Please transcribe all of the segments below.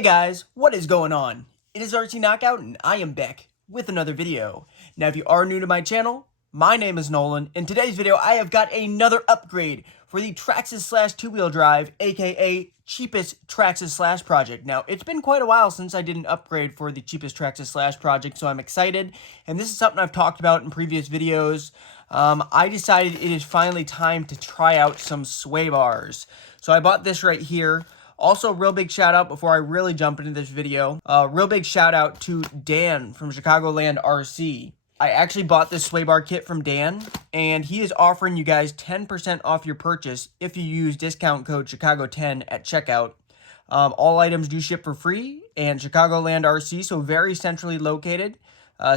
Hey guys, what is going on? It is RC Knockout and I am back with another video. Now if you are new to my channel, my name is Nolan. In today's video I have got another upgrade for the Traxxas Slash two-wheel drive, aka Cheapest Traxxas Slash Project. Now it's been quite a while since I did an upgrade for the Cheapest Traxxas Slash Project, so I'm excited. And this is something I've talked about in previous videos. I decided it is finally time to try out some sway bars. So I bought this right here. Also, real big shout out before I really jump into this video. Real big shout out to Dan from Chicagoland RC. I actually bought this sway bar kit from Dan, and he is offering you guys 10% off your purchase if you use discount code Chicago10 at checkout. All items do ship for free, and Chicagoland RC, so very centrally located.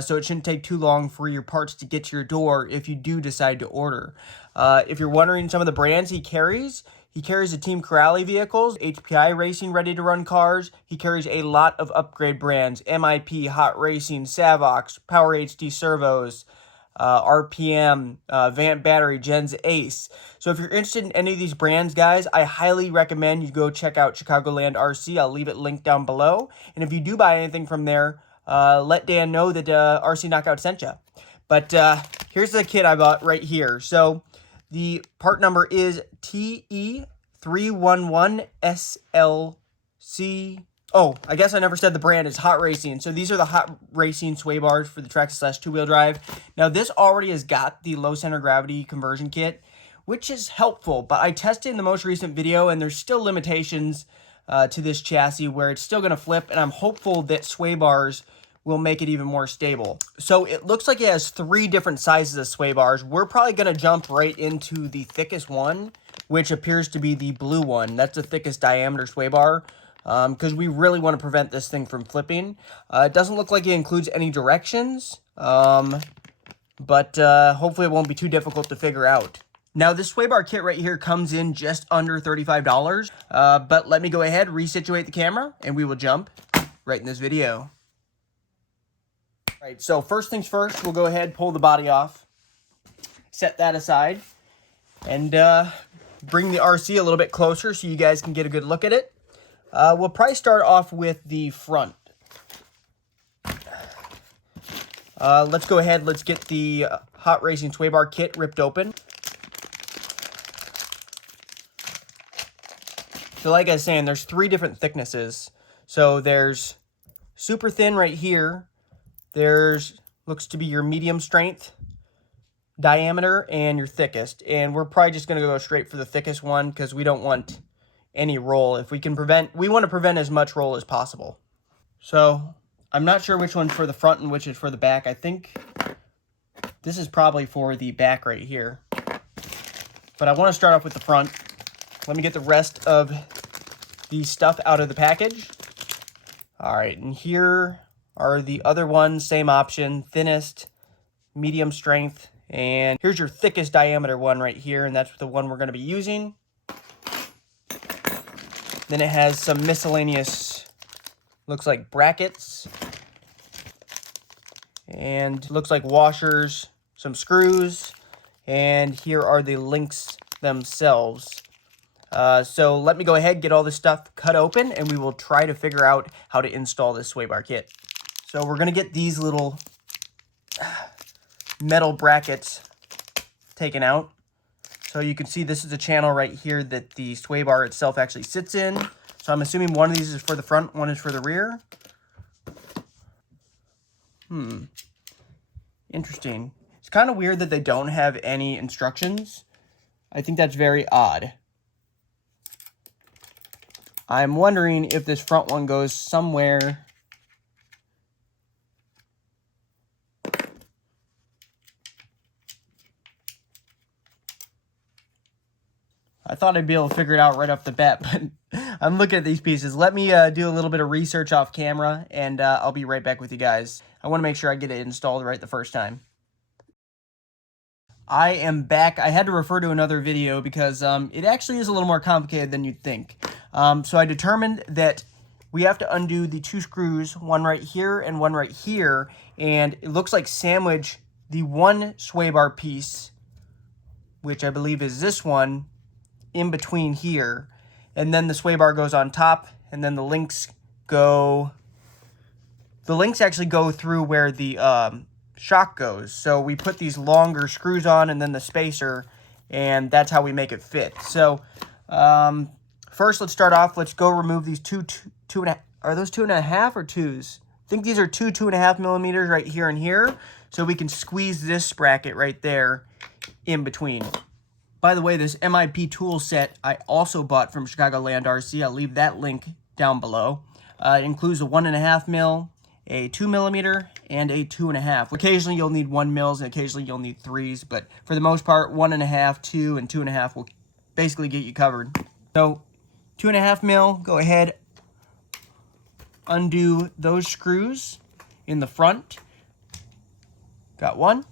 So it shouldn't take too long for your parts to get to your door if you do decide to order. If you're wondering some of the brands he carries the Team Corrali vehicles, HPI Racing ready-to-run cars. He carries a lot of upgrade brands, MIP, Hot Racing, Savox, Power HD servos, RPM, Vant Battery, Gens Ace. So if you're interested in any of these brands, guys, I highly recommend you go check out Chicagoland RC. I'll leave it linked down below. And if you do buy anything from there, let Dan know that RC Knockout sent you. But here's the kit I bought right here. So the part number is TE311SLC. Oh, I guess I never said the brand is Hot Racing. So these are the Hot Racing sway bars for the Traxxas Slash two-wheel drive. Now this already has got the low center gravity conversion kit, which is helpful. But I tested in the most recent video, and there's still limitations to this chassis where it's still going to flip. And I'm hopeful that sway bars will make it even more stable. So it looks like it has 3 different sizes of sway bars. We're probably going to jump right into the thickest one, which appears to be the blue one. That's the thickest diameter sway bar, because we really want to prevent this thing from flipping. It doesn't look like it includes any directions, but hopefully it won't be too difficult to figure out. Now, this sway bar kit right here comes in just under $35, but let me go ahead, resituate the camera, and we will jump right in this video. All right, so first things first, we'll go ahead, pull the body off, set that aside, and bring the RC a little bit closer so you guys can get a good look at it. We'll probably start off with the front. Let's go ahead, let's get the Hot Racing sway bar kit ripped open. So like I was saying, there's 3 different thicknesses. So there's super thin right here. There's, looks to be your medium strength diameter and your thickest. And we're probably just going to go straight for the thickest one because we don't want any roll. If we can prevent, we want to prevent as much roll as possible. So I'm not sure which one's for the front and which is for the back. I think this is probably for the back right here. But I want to start off with the front. Let me get the rest of the stuff out of the package. All right, and here are the other ones, same option, thinnest, medium strength, and here's your thickest diameter one right here, and that's the one we're going to be using. Then it has some miscellaneous, looks like brackets, and looks like washers, some screws, and here are the links themselves. So let me go ahead, get all this stuff cut open, and we will try to figure out how to install this sway bar kit. So we're going to get these little metal brackets taken out. So you can see this is a channel right here that the sway bar itself actually sits in. So I'm assuming one of these is for the front, one is for the rear. Interesting. It's kind of weird that they don't have any instructions. I think that's very odd. I'm wondering if this front one goes somewhere. I thought I'd be able to figure it out right off the bat, but I'm looking at these pieces. Let me do a little bit of research off camera, and I'll be right back with you guys. I want to make sure I get it installed right the first time. I am back. I had to refer to another video because it actually is a little more complicated than you'd think. So I determined that we have to undo the 2 screws, one right here and one right here, and it looks like sandwich the one sway bar piece, which I believe is this one, in between here, and then the sway bar goes on top, and then the links go, the links actually go through where the shock goes. So we put these longer screws on and then the spacer, and that's how we make it fit. So first, let's start off. Let's go remove these two and a half. Are those 2.5 or 2s? I think these are 2.5 millimeters right here and here. So we can squeeze this bracket right there in between. By the way, this MIP tool set I also bought from Chicagoland RC. I'll leave that link down below. It includes a 1.5 mil, a 2 millimeter, and a 2.5. Occasionally you'll need 1 mils, and occasionally you'll need 3s, but for the most part, 1.5, 2, and 2.5 will basically get you covered. So 2.5 mil, go ahead, undo those screws in the front. Got one.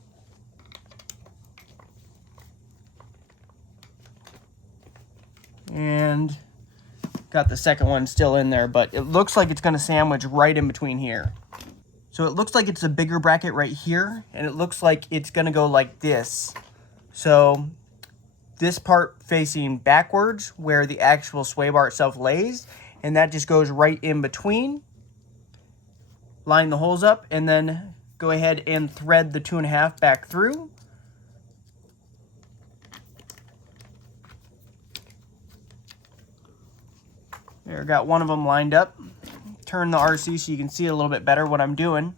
And got the second one still in there, but it looks like it's going to sandwich right in between here. So it looks like it's a bigger bracket right here, and it looks like it's going to go like this. So this part facing backwards where the actual sway bar itself lays, and that just goes right in between. Line the holes up, and then go ahead and thread the 2.5 back through. There, got one of them lined up. Turn the RC so you can see a little bit better what I'm doing.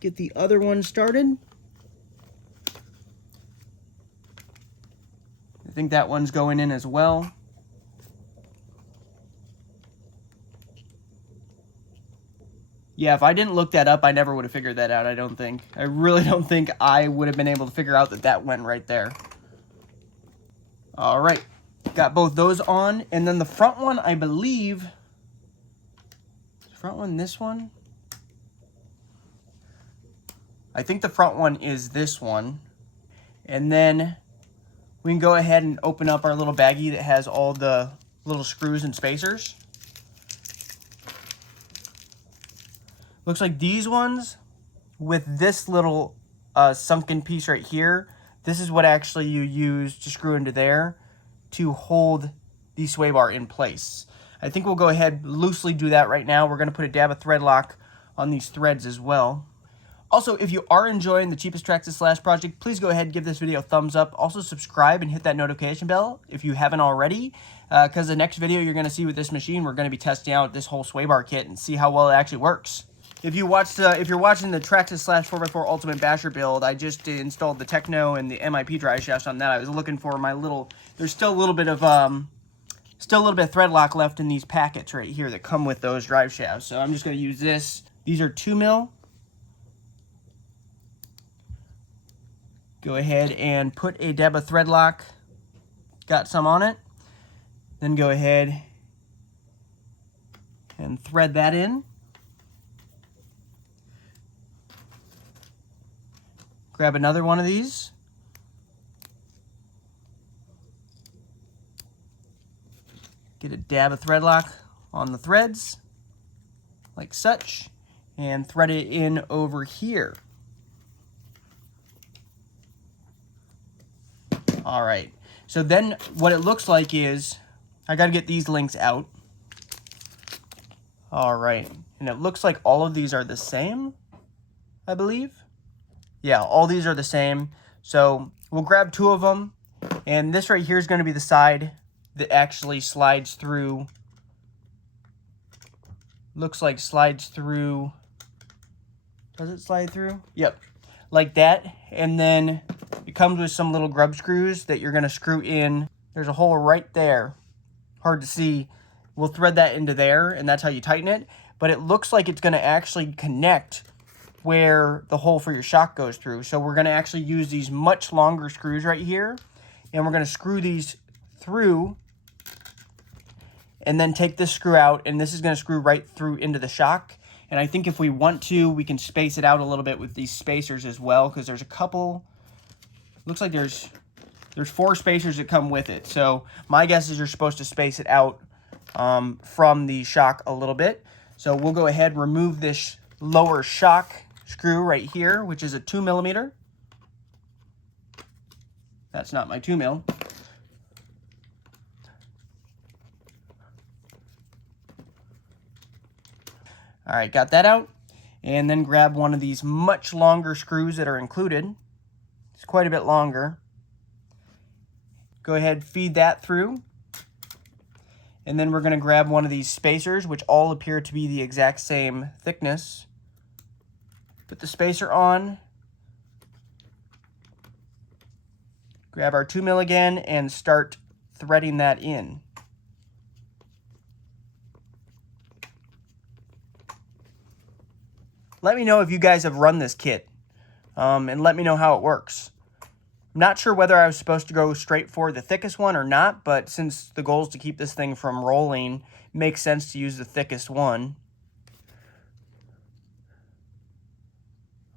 Get the other one started. I think that one's going in as well. Yeah, if I didn't look that up, I never would have figured that out, I don't think. I really don't think I would have been able to figure out that that went right there. All right, got both those on. And then the front one, I believe, front one, this one? I think the front one is this one. And then we can go ahead and open up our little baggie that has all the little screws and spacers. Looks like these ones with this little sunken piece right here, this is what actually you use to screw into there to hold the sway bar in place. I think we'll go ahead loosely do that right now. We're going to put a dab of thread lock on these threads as well. Also, if you are enjoying the Cheapest Traxxas Slash Project, please go ahead and give this video a thumbs up. Also, subscribe and hit that notification bell if you haven't already, because the next video you're going to see with this machine, we're going to be testing out this whole sway bar kit and see how well it actually works. If you're watching the Traxxas Slash 4x4 Ultimate Basher build, I just installed the Techno and the MIP drive shafts on that. I was looking for my little. There's still a little bit of thread lock left in these packets right here that come with those drive shafts. So I'm just going to use this. These are 2 mil. Go ahead and put a dab of thread lock. Got some on it. Then go ahead and thread that in. Grab another one of these. Get a dab of thread lock on the threads, like such, and thread it in over here. All right, so then what it looks like is, I gotta get these links out. All right, and it looks like all of these are the same, I believe. Yeah, all these are the same. So we'll grab 2 of them, and this right here is gonna be the side that actually slides through. Looks like slides through. Does it slide through? Yep, like that. And then it comes with some little grub screws that you're gonna screw in. There's a hole right there. Hard to see. We'll thread that into there, and that's how you tighten it. But it looks like it's gonna actually connect where the hole for your shock goes through. So we're gonna actually use these much longer screws right here, and we're gonna screw these through, and then take this screw out, and this is gonna screw right through into the shock. And I think if we want to, we can space it out a little bit with these spacers as well, because there's a couple, looks like there's 4 spacers that come with it. So my guess is you're supposed to space it out from the shock a little bit. So we'll go ahead and remove this lower shock screw right here, which is a 2 millimeter. That's not my 2 mil. All right, got that out. And then grab one of these much longer screws that are included. It's quite a bit longer. Go ahead, feed that through. And then we're going to grab one of these spacers, which all appear to be the exact same thickness. Put the spacer on. Grab our 2 mil again and start threading that in. Let me know if you guys have run this kit, and let me know how it works. I'm not sure whether I was supposed to go straight for the thickest one or not, but since the goal is to keep this thing from rolling, it makes sense to use the thickest one.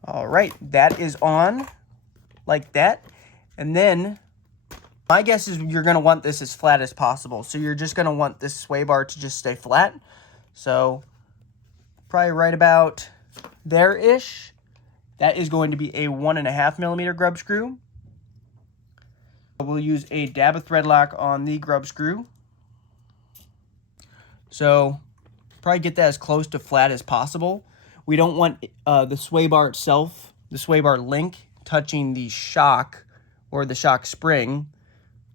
All right, that is on like that. And then my guess is you're going to want this as flat as possible. So you're just going to want this sway bar to just stay flat. So probably right about there-ish. That is going to be a 1.5 millimeter grub screw. We'll use a dab of thread lock on the grub screw. So probably get that as close to flat as possible. We don't want the sway bar itself, the sway bar link, touching the shock or the shock spring.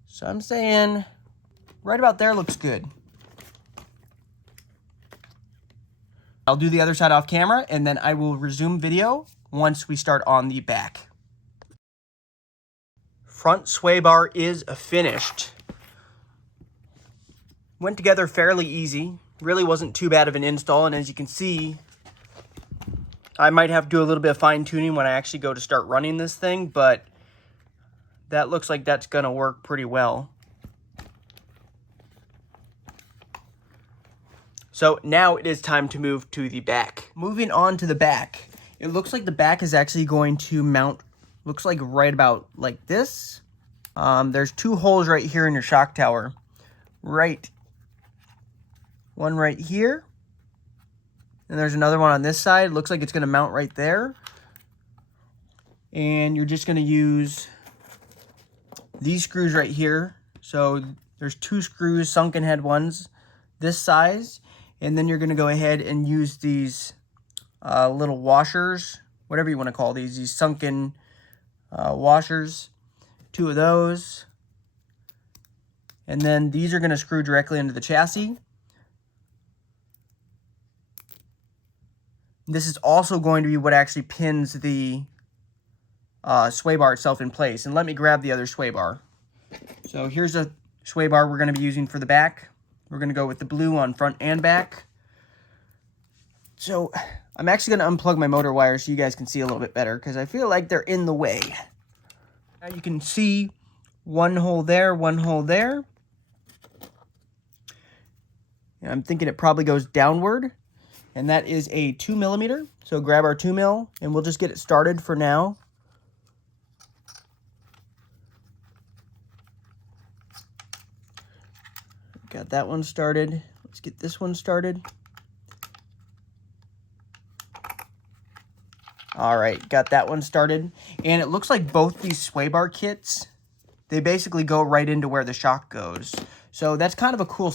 So I'm saying right about there looks good. I'll do the other side off camera, and then I will resume video once we start on the back. Front sway bar is finished. Went together fairly easy. Really wasn't too bad of an install, and as you can see, I might have to do a little bit of fine tuning when I actually go to start running this thing, but that looks like that's gonna work pretty well. So now it is time to move to the back. Moving on to the back, it looks like the back is actually going to mount, looks like right about like this. There's 2 holes right here in your shock tower. One right here. And there's another one on this side. Looks like it's gonna mount right there. And you're just gonna use these screws right here. So there's 2 screws, sunken head ones, this size. And then you're going to go ahead and use these little washers, whatever you want to call these sunken washers. 2 of those. And then these are going to screw directly into the chassis. This is also going to be what actually pins the sway bar itself in place. And let me grab the other sway bar. So here's a sway bar we're going to be using for the back. We're going to go with the blue on front and back. So I'm actually going to unplug my motor wires so you guys can see a little bit better, because I feel like they're in the way. Now you can see 1 hole there, 1 hole there. And I'm thinking it probably goes downward. And that is a 2 millimeter. So grab our 2 mil and we'll just get it started for now. Got that one started. Let's get this one started. All right, got that one started. And it looks like both these sway bar kits, they basically go right into where the shock goes. So that's kind of a cool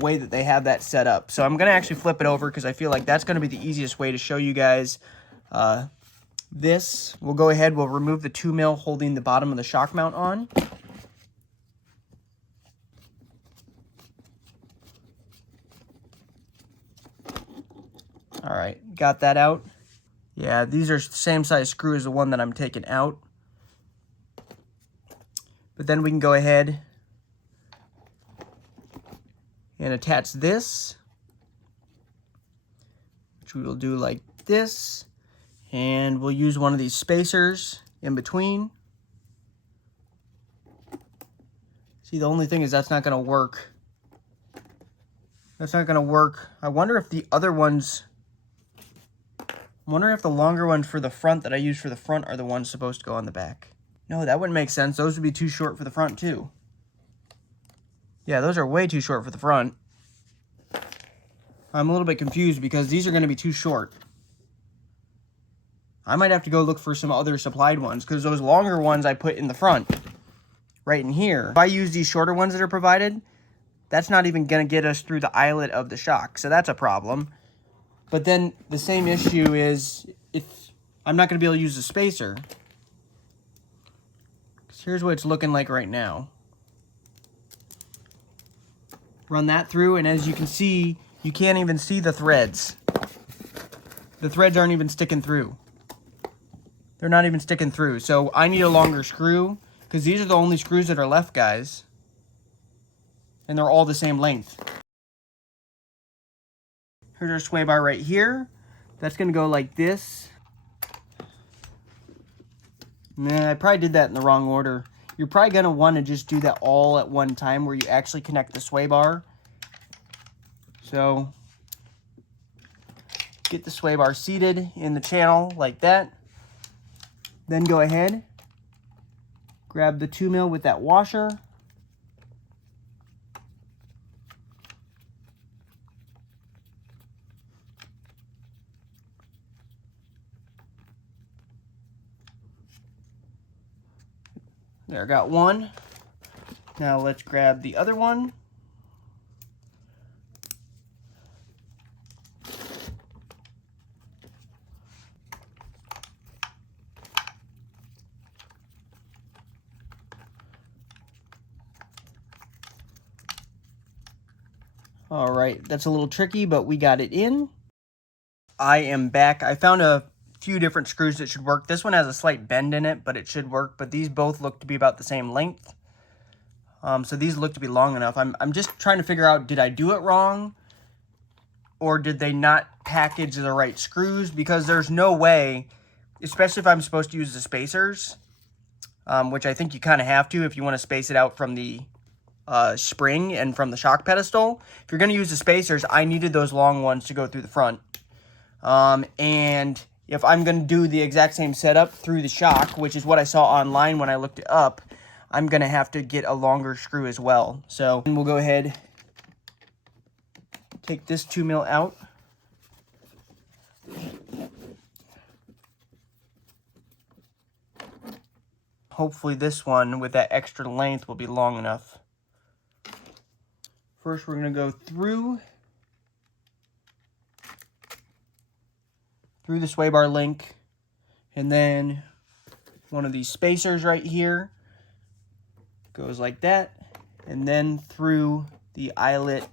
way that they have that set up. So I'm going to actually flip it over because I feel like that's going to be the easiest way to show you guys this. We'll go ahead, we'll remove the 2 mil holding the bottom of the shock mount on. All right, got that out. Yeah, these are the same size screw as the one that I'm taking out. But then we can go ahead and attach this, which we will do like this. And we'll use one of these spacers in between. See, the only thing is that's not going to work. That's not going to work. I wonder if the other ones... I'm wondering if the longer ones for the front that I use for the front are the ones supposed to go on the back. No, that wouldn't make sense. Those would be too short for the front too. Yeah, those are way too short for the front. I'm a little bit confused because these are going to be too short. I might have to go look for some other supplied ones because those longer ones I put in the front, right in here. If I use these shorter ones that are provided, that's not even going to get us through the eyelet of the shock. So that's a problem. But then the same issue is if I'm not going to be able to use the spacer. Here's what it's looking like right now. Run that through, and as you can see, you can't even see the threads. The threads aren't even sticking through. They're not even sticking through. So I need a longer screw, because these are the only screws that are left, guys. And they're all the same length. Here's our sway bar right here. That's going to go like this. Man, I probably did that in the wrong order. You're probably going to want to just do that all at one time where you actually connect the sway bar. So, get the sway bar seated in the channel like that. Then go ahead, grab the 2mm with that washer. There, got one. Now let's grab the other one. All right, that's a little tricky, but we got it in. I am back. I found a few different screws that should work. This one has a slight bend in it, but it should work. But these both look to be about the same length. So these look to be long enough. I'm just trying to figure out, did I do it wrong? Or did they not package the right screws? Because there's no way, especially if I'm supposed to use the spacers, which I think you kind of have to if you want to space it out from the spring and from the shock pedestal. If you're going to use the spacers, I needed those long ones to go through the front. And if I'm going to do the exact same setup through the shock, which is what I saw online when I looked it up, I'm going to have to get a longer screw as well. So we'll go ahead, take this 2mm out. Hopefully this one with that extra length will be long enough. First we're going to go through the sway bar link, and then one of these spacers right here goes like that, and then through the eyelet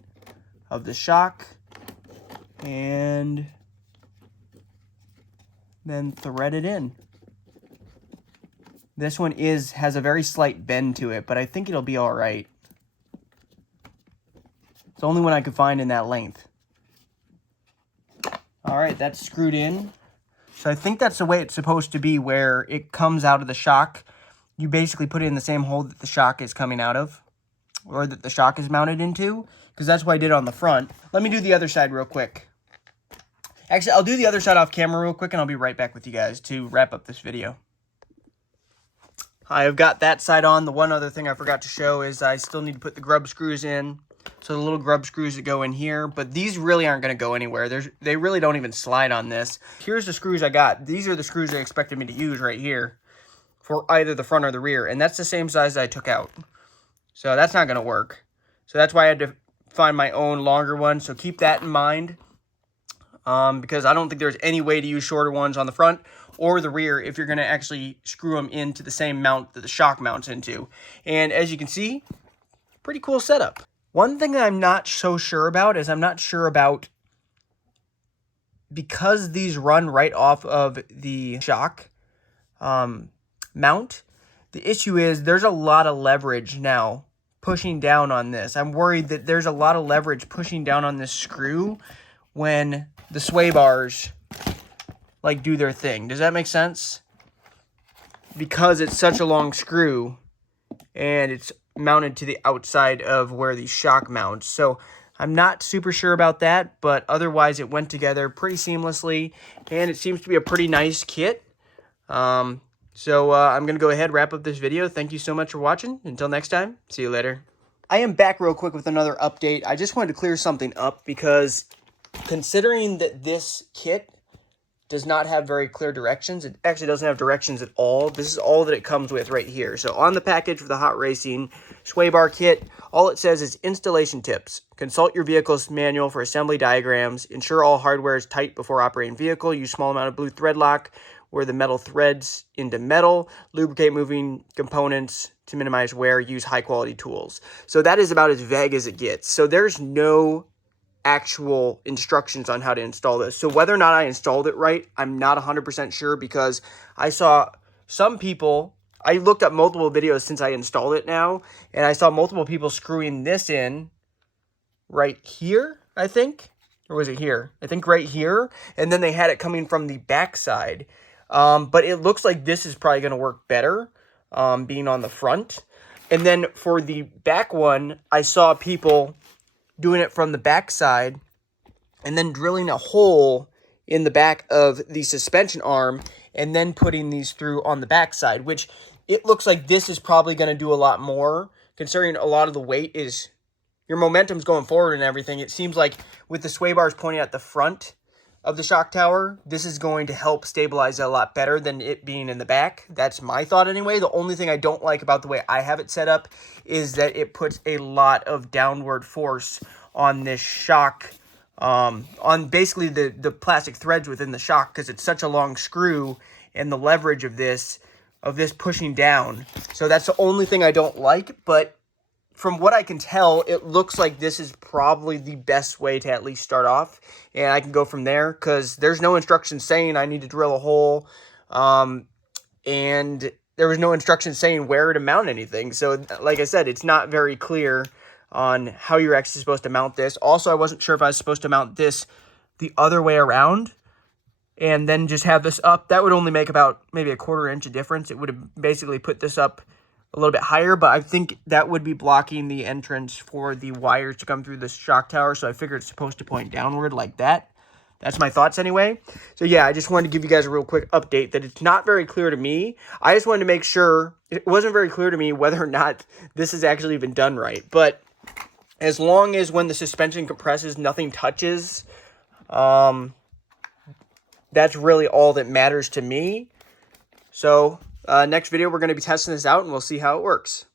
of the shock, and then thread it in. This one has a very slight bend to it, but I think it'll be all right. It's the only one I could find in that length. All right, that's screwed in. So I think that's the way it's supposed to be, where it comes out of the shock. You basically put it in the same hole that the shock is coming out of, or that the shock is mounted into, because that's what I did on the front. Let me do the other side real quick. Actually, I'll do the other side off camera real quick, and I'll be right back with you guys to wrap up this video. I've got that side on. The one other thing I forgot to show is I still need to put the grub screws in. So the little grub screws that go in here, but these really aren't going to go anywhere. They really don't even slide on this. Here's the screws I got. These are the screws they expected me to use right here for either the front or the rear, and that's the same size I took out. So that's not going to work. So that's why I had to find my own longer one. So keep that in mind, because I don't think there's any way to use shorter ones on the front or the rear if you're going to actually screw them into the same mount that the shock mounts into. And as you can see, pretty cool setup. One thing that I'm not so sure about is I'm not sure about, because these run right off of the shock mount, the issue is there's a lot of leverage now pushing down on this. I'm worried that there's a lot of leverage pushing down on this screw when the sway bars like do their thing. Does that make sense? Because it's such a long screw and it's mounted to the outside of where the shock mounts. So I'm not super sure about that, but otherwise it went together pretty seamlessly, and it seems to be a pretty nice kit. I'm going to go ahead and wrap up this video. Thank you so much for watching. Until next time, see you later. I am back real quick with another update. I just wanted to clear something up, because considering that this kit does not have very clear directions. It actually doesn't have directions at all. This is all that it comes with right here. So on the package for the Hot Racing sway bar kit, all it says is installation tips. Consult your vehicle's manual for assembly diagrams. Ensure all hardware is tight before operating vehicle. Use small amount of blue thread lock where the metal threads into metal. Lubricate moving components to minimize wear. Use high quality tools. So that is about as vague as it gets. So there's no actual instructions on how to install this. So whether or not I installed it right, I'm not 100% sure, because I saw some people, I looked up multiple videos since I installed it now, and I saw multiple people screwing this in right here, I think. Or was it here? I think right here. And then they had it coming from the back side. But it looks like this is probably going to work better, being on the front. And then for the back one, I saw people doing it from the back side and then drilling a hole in the back of the suspension arm and then putting these through on the back side, which it looks like this is probably going to do a lot more, considering a lot of the weight is, your momentum's going forward and everything. It seems like with the sway bars pointing at the front of the shock tower, this is going to help stabilize it a lot better than it being in the back. That's my thought anyway. The only thing I don't like about the way I have it set up is that it puts a lot of downward force on this shock, on basically the plastic threads within the shock, because it's such a long screw, and the leverage of this pushing down. So that's the only thing I don't like, but from what I can tell, it looks like this is probably the best way to at least start off, and I can go from there, because there's no instructions saying I need to drill a hole, and there was no instructions saying where to mount anything. So like I said, it's not very clear on how you're actually supposed to mount this. Also, I wasn't sure if I was supposed to mount this the other way around and then just have this up. That would only make about maybe a 1/4 inch of difference. It would have basically put this up a little bit higher, but I think that would be blocking the entrance for the wires to come through the shock tower, so I figured it's supposed to point downward like that. That's my thoughts anyway. So yeah, I just wanted to give you guys a real quick update that it's not very clear to me. I just wanted to make sure, it wasn't very clear to me whether or not this has actually been done right. But as long as when the suspension compresses, nothing touches, that's really all that matters to me. So next video, we're going to be testing this out, and we'll see how it works.